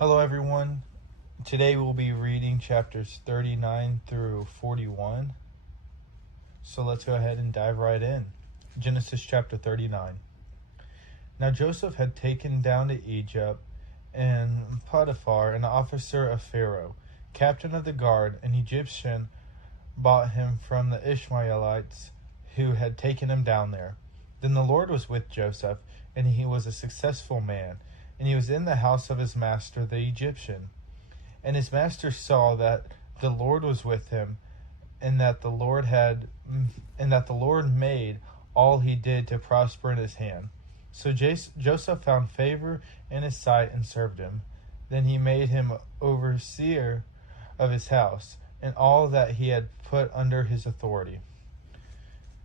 Hello, everyone. Today we'll be reading chapters 39 through 41. So let's go ahead and dive right in. Genesis chapter 39. Now Joseph had taken down to Egypt, and Potiphar, an officer of Pharaoh, captain of the guard, an Egyptian, bought him from the Ishmaelites who had taken him down there. Then the Lord was with Joseph, and he was a successful man, and he was in the house of his master the Egyptian. And his master saw that the Lord was with him, and that the Lord made all he did to prosper in his hand. So Joseph found favor in his sight and served him. Then he made him overseer of his house, and all that he had put under his authority.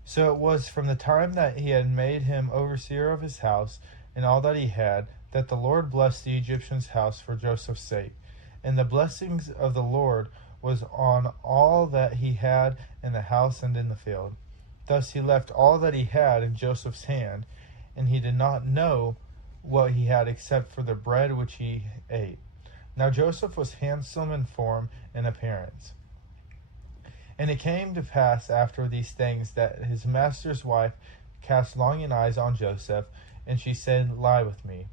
So it was from the time that he had made him overseer of his house and all that he had, that the Lord blessed the Egyptian's house for Joseph's sake. And the blessings of the Lord was on all that he had in the house and in the field. Thus he left all that he had in Joseph's hand, and he did not know what he had except for the bread which he ate. Now Joseph was handsome in form and appearance. And it came to pass after these things that his master's wife cast longing eyes on Joseph, and she said, "Lie with me."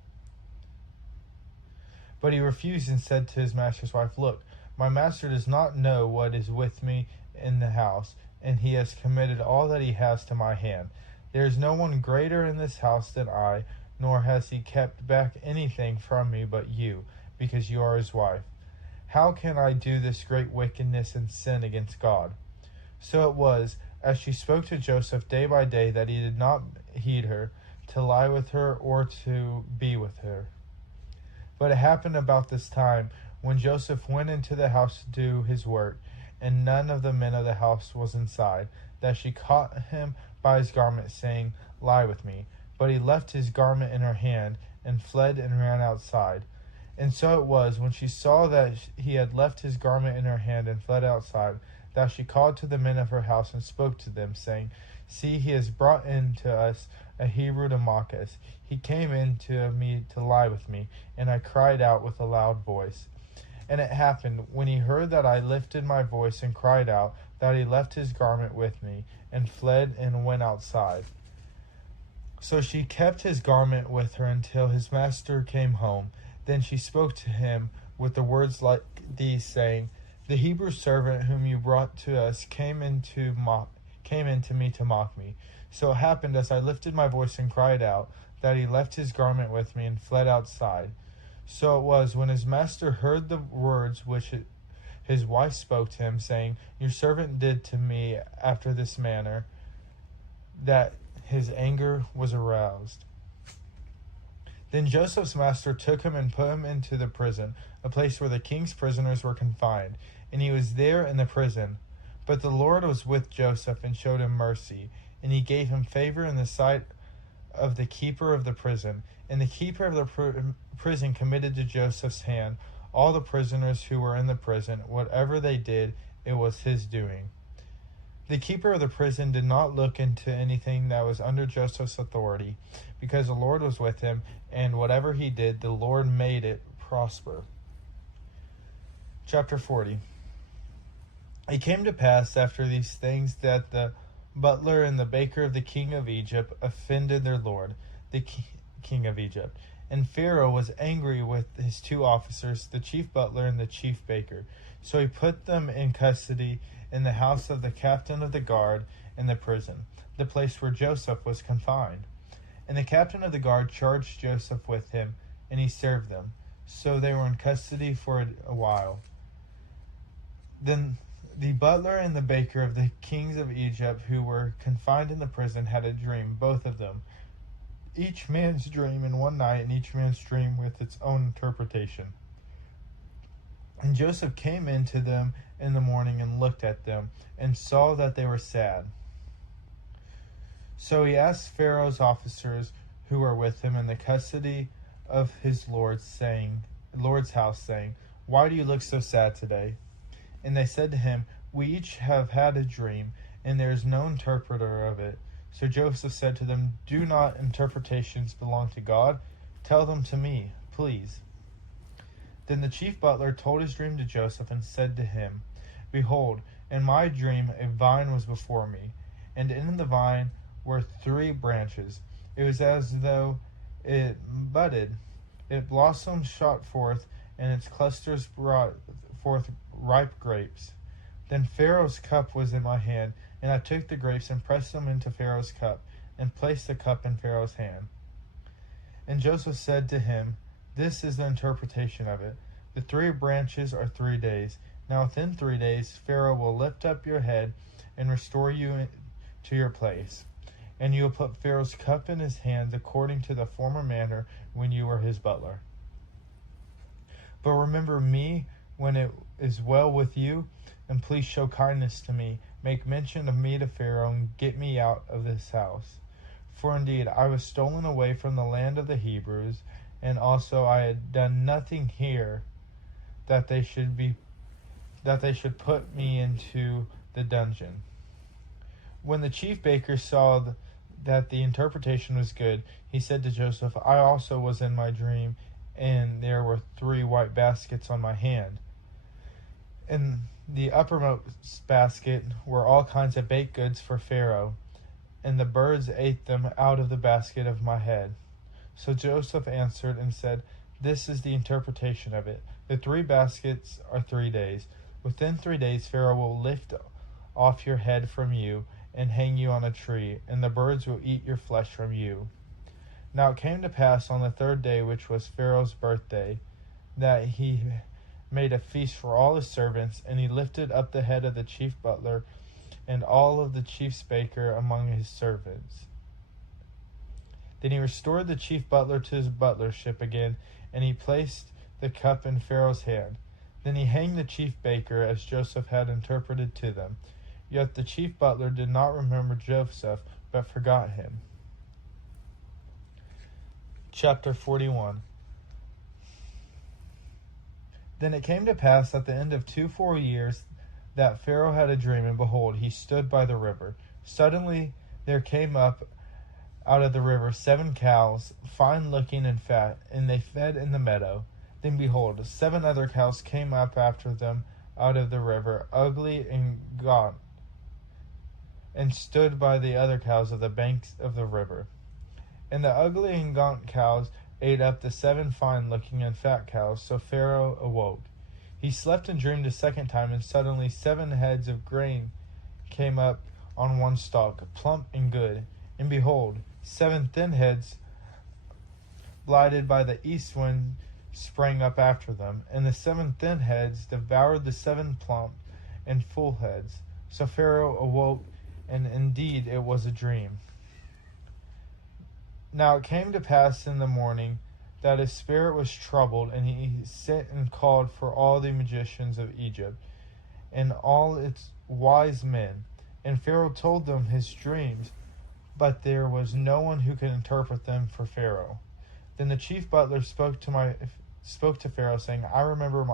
But he refused and said to his master's wife, "Look, my master does not know what is with me in the house, and he has committed all that he has to my hand. There is no one greater in this house than I, nor has he kept back anything from me but you, because you are his wife. How can I do this great wickedness and sin against God?" So it was, as she spoke to Joseph day by day, that he did not heed her, to lie with her or to be with her. But it happened about this time, when Joseph went into the house to do his work, and none of the men of the house was inside, that she caught him by his garment, saying, "Lie with me." But he left his garment in her hand, and fled and ran outside. And so it was, when she saw that he had left his garment in her hand and fled outside, that she called to the men of her house and spoke to them, saying, "See, he has brought in to us a Hebrew to mock us. He came in to me to lie with me, and I cried out with a loud voice. And it happened, when he heard that I lifted my voice and cried out, that he left his garment with me, and fled and went outside." So she kept his garment with her until his master came home. Then she spoke to him with the words like these, saying, "The Hebrew servant whom you brought to us came in to me to mock me. So it happened, as I lifted my voice and cried out, that he left his garment with me and fled outside." So it was, when his master heard the words which his wife spoke to him, saying, "Your servant did to me after this manner," that his anger was aroused. Then Joseph's master took him and put him into the prison, a place where the king's prisoners were confined, and he was there in the prison. But the Lord was with Joseph and showed him mercy, and he gave him favor in the sight of the keeper of the prison. And the keeper of the prison committed to Joseph's hand all the prisoners who were in the prison. Whatever they did, it was his doing. The keeper of the prison did not look into anything that was under Joseph's authority, because the Lord was with him, and whatever he did, the Lord made it prosper. Chapter 40. It came to pass after these things that the butler and the baker of the king of Egypt offended their lord, the king of Egypt. And Pharaoh was angry with his two officers, the chief butler and the chief baker. So he put them in custody in the house of the captain of the guard in the prison, the place where Joseph was confined. And the captain of the guard charged Joseph with him, and he served them. So they were in custody for a while. Then the butler and the baker of the kings of Egypt, who were confined in the prison, had a dream, both of them, each man's dream in one night, and each man's dream with its own interpretation. And Joseph came in to them in the morning and looked at them, and saw that they were sad. So he asked Pharaoh's officers who were with him in the custody of his Lord's house, saying, "Why do you look so sad today?" And they said to him, "We each have had a dream, and there is no interpreter of it." So Joseph said to them, "Do not interpretations belong to God? Tell them to me, please." Then the chief butler told his dream to Joseph and said to him, Behold, in my dream a vine was before me, and in the vine were 3 branches. It was as though it budded. Its blossoms shot forth, and its clusters brought forth ripe grapes. Then Pharaoh's cup was in my hand, and I took the grapes and pressed them into Pharaoh's cup, and placed the cup in Pharaoh's hand. And Joseph said to him, This is the interpretation of it. The 3 branches are 3 days. Now within 3 days Pharaoh will lift up your head and restore you to your place. And you will put Pharaoh's cup in his hands according to the former manner when you were his butler. But remember me when it is well with you, and please show kindness to me. Make mention of me to Pharaoh, and get me out of this house. For indeed I was stolen away from the land of the Hebrews, and also I had done nothing here that they should put me into the dungeon. When the chief baker saw that the interpretation was good, he said to Joseph, I also was in my dream, and there were 3 white baskets on my hand. In the uppermost basket were all kinds of baked goods for Pharaoh, and the birds ate them out of the basket of my head. So Joseph answered and said, This is the interpretation of it. The 3 baskets are 3 days. Within 3 days Pharaoh will lift off your head from you and hang you on a tree, and the birds will eat your flesh from you. Now it came to pass on the 3rd day, which was Pharaoh's birthday, that he made a feast for all his servants, and he lifted up the head of the chief butler and all of the chief's baker among his servants. Then he restored the chief butler to his butlership again, and he placed the cup in Pharaoh's hand. Then he hanged the chief baker, as Joseph had interpreted to them. Yet the chief butler did not remember Joseph, but forgot him. Chapter 41. Then it came to pass at the end of 2 full years that Pharaoh had a dream, and behold, he stood by the river. Suddenly there came up out of the river 7 cows, fine-looking and fat, and they fed in the meadow. Then behold, 7 other cows came up after them out of the river, ugly and gaunt, and stood by the other cows of the banks of the river. And the ugly and gaunt cows ate up the 7 fine-looking and fat cows. So Pharaoh awoke. He slept and dreamed a second time, and suddenly 7 heads of grain came up on one stalk, plump and good. And behold, 7 thin heads, blighted by the east wind, sprang up after them. And the 7 thin heads devoured the 7 plump and full heads. So Pharaoh awoke, and indeed it was a dream. Now it came to pass in the morning that his spirit was troubled, and he sent and called for all the magicians of Egypt and all its wise men. And Pharaoh told them his dreams, but there was no one who could interpret them for Pharaoh. Then the chief butler spoke to Pharaoh, saying, I remember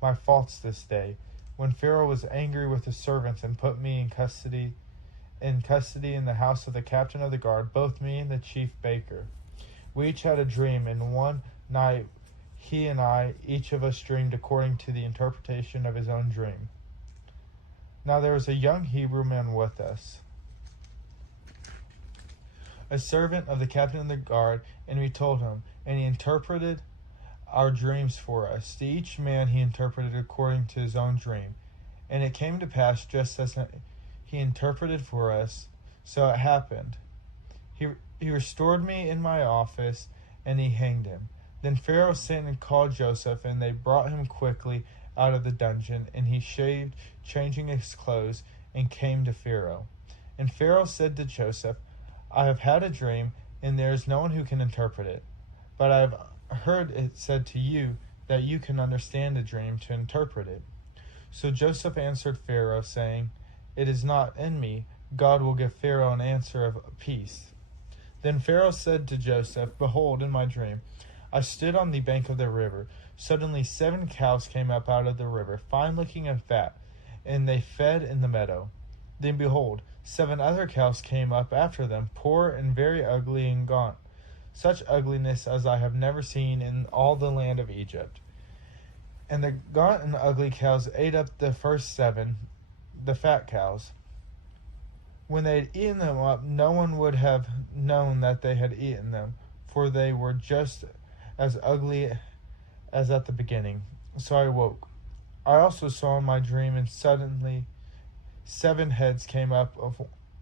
my faults this day, when Pharaoh was angry with his servants and put me in custody in the house of the captain of the guard, both me and the chief baker. We each had a dream, and one night he and I, each of us, dreamed according to the interpretation of his own dream. Now there was a young Hebrew man with us, a servant of the captain of the guard, and we told him, and he interpreted our dreams for us. To each man he interpreted according to his own dream. And it came to pass, just as he interpreted for us, so it happened. He restored me in my office, and he hanged him. Then Pharaoh sent and called Joseph, and they brought him quickly out of the dungeon, and he shaved, changing his clothes, and came to Pharaoh. And Pharaoh said to Joseph, I have had a dream, and there is no one who can interpret it. But I have heard it said to you that you can understand a dream to interpret it. So Joseph answered Pharaoh, saying, It is not in me. God will give Pharaoh an answer of peace. Then Pharaoh said to Joseph, Behold, in my dream, I stood on the bank of the river. Suddenly 7 cows came up out of the river, fine-looking and fat, and they fed in the meadow. Then behold, 7 other cows came up after them, poor and very ugly and gaunt, such ugliness as I have never seen in all the land of Egypt. And the gaunt and ugly cows ate up the first 7, the fat cows. When they had eaten them up, no one would have known that they had eaten them, for they were just as ugly as at the beginning. So I woke. I also saw in my dream, and suddenly 7 heads came up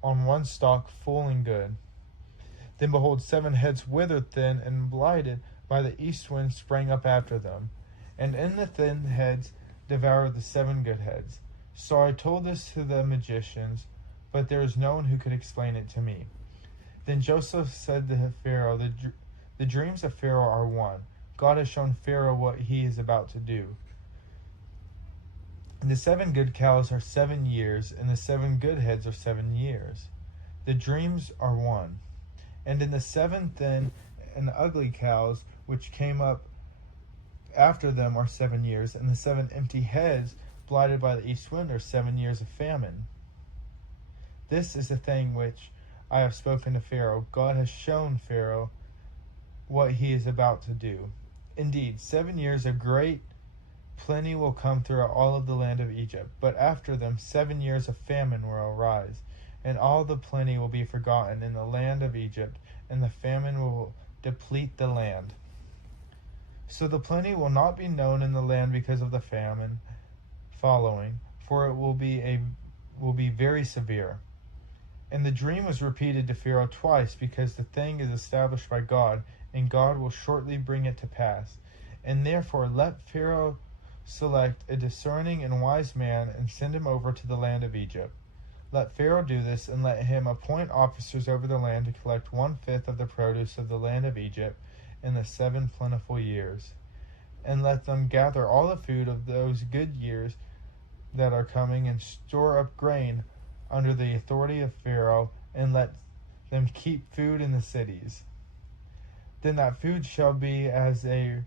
on one stalk, full and good. Then behold, 7 heads withered thin and blighted by the east wind sprang up after them, and in the thin heads devoured the 7 good heads. So I told this to the magicians, but there is no one who could explain it to me. Then Joseph said to Pharaoh, the dreams of Pharaoh are one. God has shown Pharaoh what he is about to do. And the 7 good cows are 7 years, and the 7 good heads are 7 years. The dreams are one. And in the 7 thin and ugly cows which came up after them are 7 years, and the 7 empty heads blighted by the east wind are 7 years of famine. This is the thing which I have spoken to Pharaoh. God has shown Pharaoh what he is about to do. Indeed, 7 years of great plenty will come throughout all of the land of Egypt, but after them 7 years of famine will arise, and all the plenty will be forgotten in the land of Egypt, and the famine will deplete the land. So the plenty will not be known in the land because of the famine following, for it will be very severe. And the dream was repeated to Pharaoh twice, because the thing is established by God, and God will shortly bring it to pass. And therefore let Pharaoh select a discerning and wise man and send him over to the land of Egypt. Let Pharaoh do this, and let him appoint officers over the land to collect 1/5 of the produce of the land of Egypt in the 7 plentiful years. And let them gather all the food of those good years that are coming, and store up grain under the authority of Pharaoh, and let them keep food in the cities. Then that food shall be as a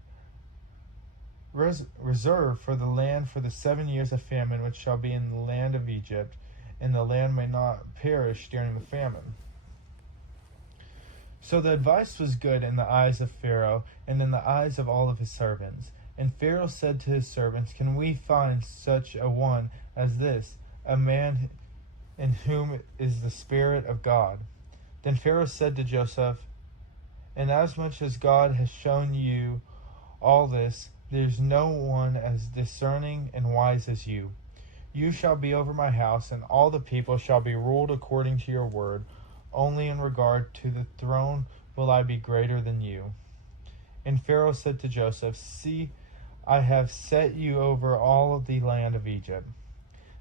reserve for the land for the 7 years of famine which shall be in the land of Egypt, and the land may not perish during the famine. So the advice was good in the eyes of Pharaoh and in the eyes of all of his servants. And Pharaoh said to his servants, "Can we find such a one as this, a man in whom is the Spirit of God?" Then Pharaoh said to Joseph, "Inasmuch as God has shown you all this, there is no one as discerning and wise as you. You shall be over my house, and all the people shall be ruled according to your word. Only in regard to the throne will I be greater than you." And Pharaoh said to Joseph, "See, I have set you over all of the land of Egypt."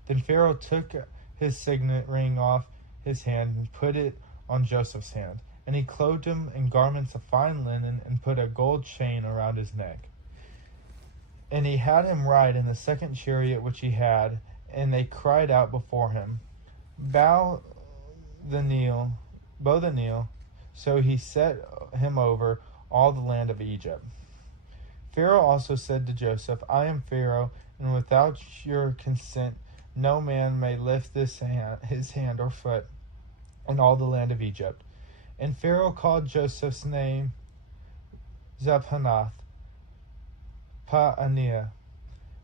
Then Pharaoh took his signet ring off his hand and put it on Joseph's hand. And he clothed him in garments of fine linen and put a gold chain around his neck. And he had him ride in the 2nd chariot which he had, and they cried out before him, bow the Nile. So he set him over all the land of Egypt. Pharaoh also said to Joseph, "I am Pharaoh, and without your consent no man may lift his hand or foot in all the land of Egypt." And Pharaoh called Joseph's name Zaphanath Paaneah,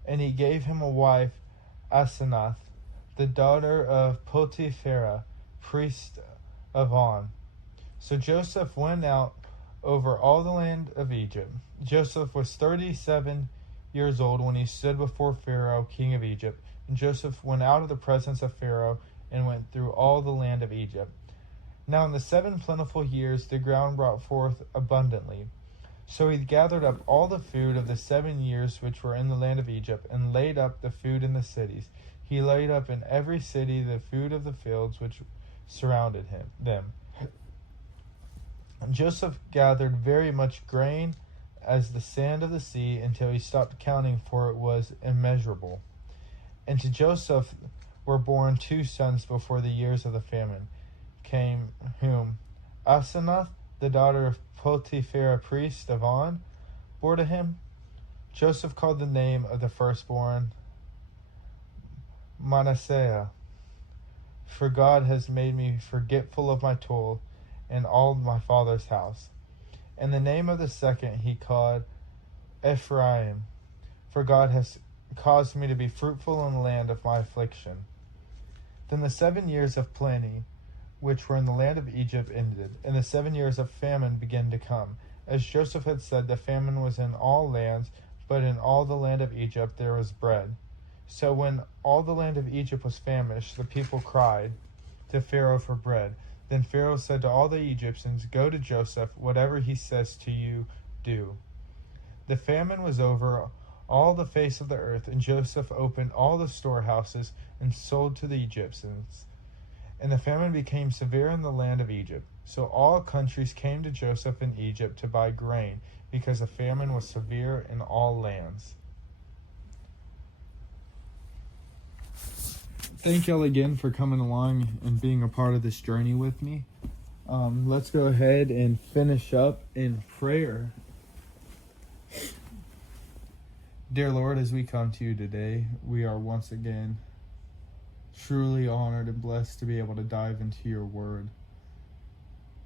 and he gave him a wife, Asenath, the daughter of Potiphera, priest of On. So Joseph went out over all the land of Egypt. Joseph was 37 years old when he stood before Pharaoh, king of Egypt. And Joseph went out of the presence of Pharaoh and went through all the land of Egypt. Now in the 7 plentiful years the ground brought forth abundantly. So he gathered up all the food of the 7 years which were in the land of Egypt, and laid up the food in the cities. He laid up in every city the food of the fields which surrounded them. And Joseph gathered very much grain as the sand of the sea, until he stopped counting, for it was immeasurable. And to Joseph were born 2 sons before the years of the famine came, whom Asenath, the daughter of Potiphera, priest of On, bore to him. Joseph called the name of the firstborn Manasseh, for God has made me forgetful of my toil and all my father's house. And the name of the second he called Ephraim, for God has caused me to be fruitful in the land of my affliction. Then the 7 years of plenty, which were in the land of Egypt, ended, and the 7 years of famine began to come. As Joseph had said, the famine was in all lands, but in all the land of Egypt there was bread. So when all the land of Egypt was famished, the people cried to Pharaoh for bread. Then Pharaoh said to all the Egyptians, "Go to Joseph, whatever he says to you, do." The famine was over all the face of the earth, and Joseph opened all the storehouses and sold to the Egyptians. And the famine became severe in the land of Egypt. So all countries came to Joseph in Egypt to buy grain, because the famine was severe in all lands. Thank y'all again for coming along and being a part of this journey with me. Let's go ahead and finish up in prayer. Dear Lord, as we come to you today, we are once again truly honored and blessed to be able to dive into your word.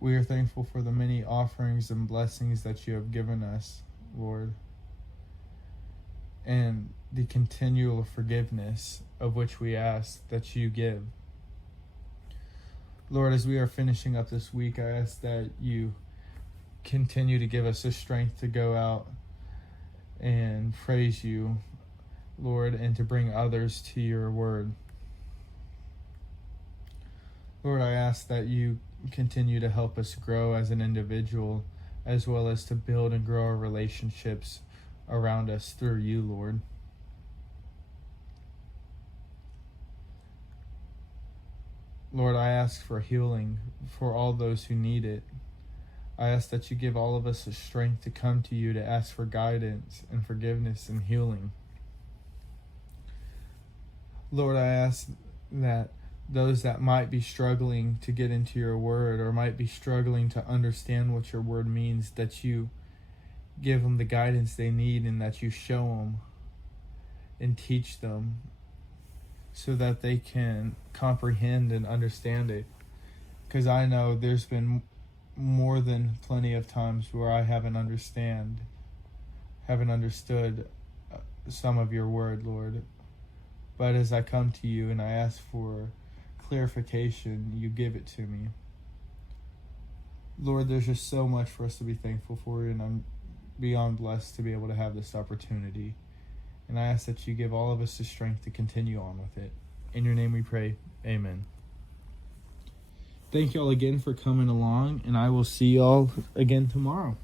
We are thankful for the many offerings and blessings that you have given us, Lord, and the continual forgiveness of which we ask that you give. Lord, as we are finishing up this week, I ask that you continue to give us the strength to go out and praise you, Lord, and to bring others to your word. Lord, I ask that you continue to help us grow as an individual, as well as to build and grow our relationships around us through you, Lord. Lord, I ask for healing for all those who need it. I ask that you give all of us the strength to come to you to ask for guidance and forgiveness and healing. Lord, I ask that those that might be struggling to get into your word or might be struggling to understand what your word means, that you give them the guidance they need and that you show them and teach them so that they can comprehend and understand it. Because I know there's been more than plenty of times where I haven't understood some of your word, Lord. But as I come to you and I ask for clarification, you give it to me. Lord, there's just so much for us to be thankful for, and I'm beyond blessed to be able to have this opportunity. And I ask that you give all of us the strength to continue on with it. In your name we pray, amen. Thank you all again for coming along, and I will see y'all again tomorrow.